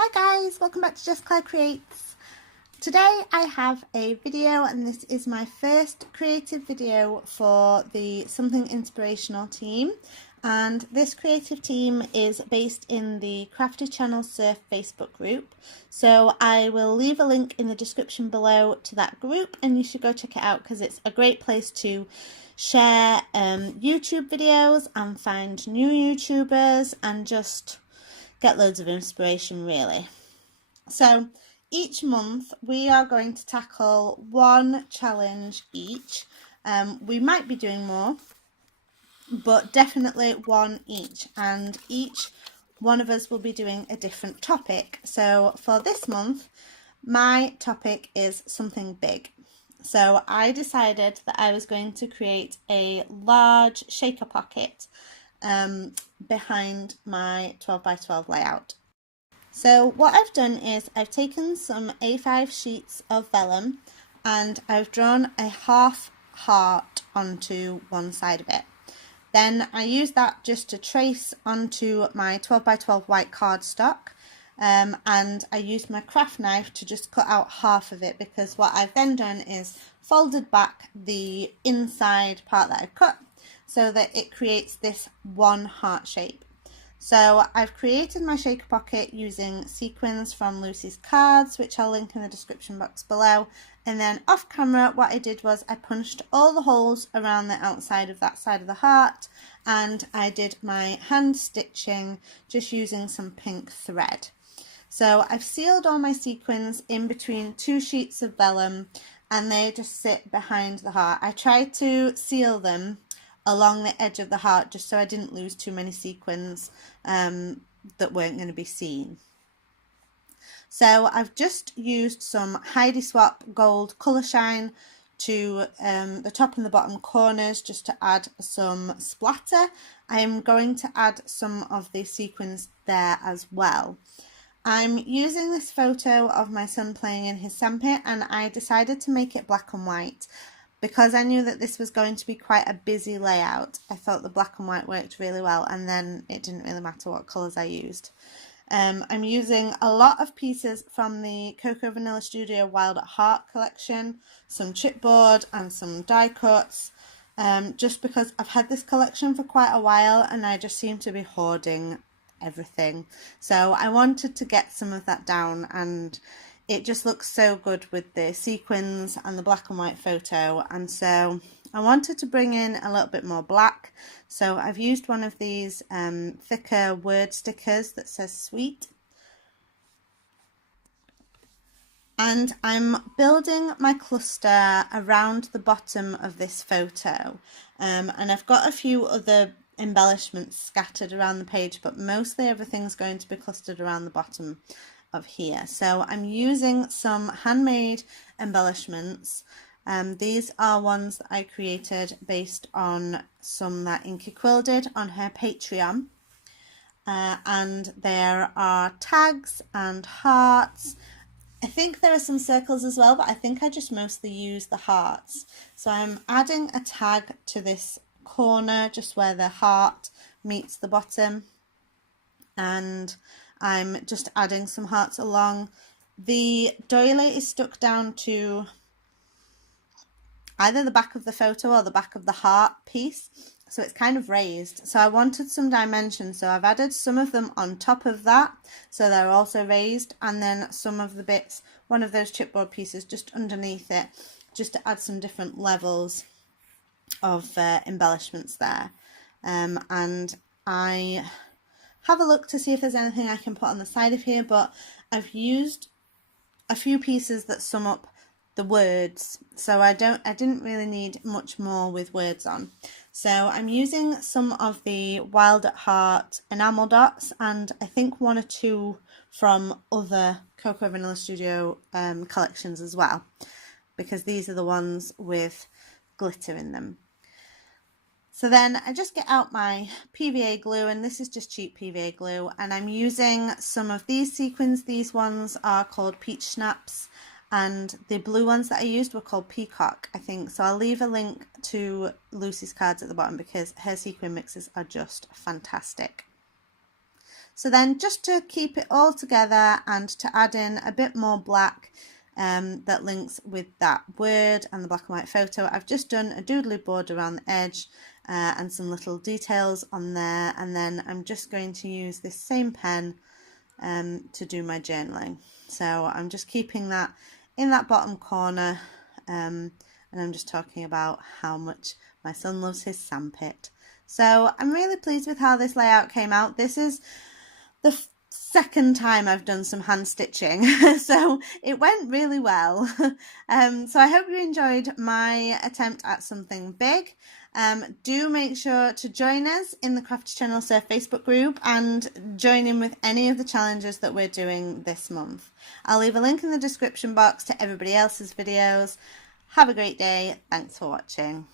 Hi guys, welcome back to Jess Creates. Today I have a video and this is my first creative video for the Something Inspirational team, and this creative team is based in the Crafty Channel Surf Facebook group, so I will leave a link in the description below to that group and you should go check it out because it's a great place to share YouTube videos and find new YouTubers and just get loads of inspiration really. So each month we are going to tackle one challenge each. We might be doing more, but definitely one each, and each one of us will be doing a different topic. So for this month my topic is something big. So I decided that I was going to create a large shaker pocket behind my 12 by 12 layout. So what I've done is I've taken some A5 sheets of vellum and I've drawn a half heart onto one side of it. Then I use that just to trace onto my 12 by 12 white cardstock, and I used my craft knife to just cut out half of it, because what I've then done is folded back the inside part that I cut so that it creates this one heart shape. So I've created my shaker pocket using sequins from Lucy's cards, which I'll link in the description box below. And then off camera, what I did was I punched all the holes around the outside of that side of the heart, and I did my hand stitching just using some pink thread. So I've sealed all my sequins in between two sheets of vellum and they just sit behind the heart. I tried to seal them along the edge of the heart just so I didn't lose too many sequins that weren't going to be seen. So I've just used some Heidi Swap Gold Colour Shine to the top and the bottom corners just to add some splatter. I am going to add some of the sequins there as well. I'm using this photo of my son playing in his sandpit, and I decided to make it black and white because I knew that this was going to be quite a busy layout. I thought the black and white worked really well, and then it didn't really matter what colours I used. I'm using a lot of pieces from the Cocoa Vanilla Studio Wild at Heart collection, some chipboard and some die cuts, just because I've had this collection for quite a while and I just seem to be hoarding everything. So I wanted to get some of that down, and it just looks so good with the sequins and the black and white photo, and so I wanted to bring in a little bit more black. So I've used one of these thicker word stickers that says sweet, and I'm building my cluster around the bottom of this photo, and I've got a few other embellishments scattered around the page, but mostly everything's going to be clustered around the bottom of here. So I'm using some handmade embellishments. These are ones that I created based on some that Inky Quill did on her Patreon, and there are tags and hearts. I think there are some circles as well, but I think I just mostly use the hearts. So I'm adding a tag to this corner just where the heart meets the bottom, and I'm just adding some hearts along. The doily is stuck down to either the back of the photo or the back of the heart piece, so it's kind of raised. So I wanted some dimension, so I've added some of them on top of that so they're also raised, and then some of the bits, one of those chipboard pieces just underneath it, just to add some different levels of embellishments there. And I have a look to see if there's anything I can put on the side of here, but I've used a few pieces that sum up the words, so I didn't really need much more with words on. So I'm using some of the Wild at Heart enamel dots, and I think one or two from other Cocoa Vanilla Studio collections as well, because these are the ones with glitter in them. So then I just get out my PVA glue, and this is just cheap PVA glue, and I'm using some of these sequins. These ones are called Peach Snaps, and the blue ones that I used were called Peacock, I think. So I'll leave a link to Lucy's cards at the bottom because her sequin mixes are just fantastic. So then just to keep it all together and to add in a bit more black that links with that word and the black and white photo, I've just done a doodly border around the edge and some little details on there, and then I'm just going to use this same pen to do my journaling. So I'm just keeping that in that bottom corner, and I'm just talking about how much my son loves his sandpit. So I'm really pleased with how this layout came out. This is the second time I've done some hand stitching, so it went really well. So I hope you enjoyed my attempt at something big. Do make sure to join us in the Crafty Channel Surf Facebook group and join in with any of the challenges that we're doing this month. I'll leave a link in the description box to everybody else's videos. Have a great day. Thanks for watching.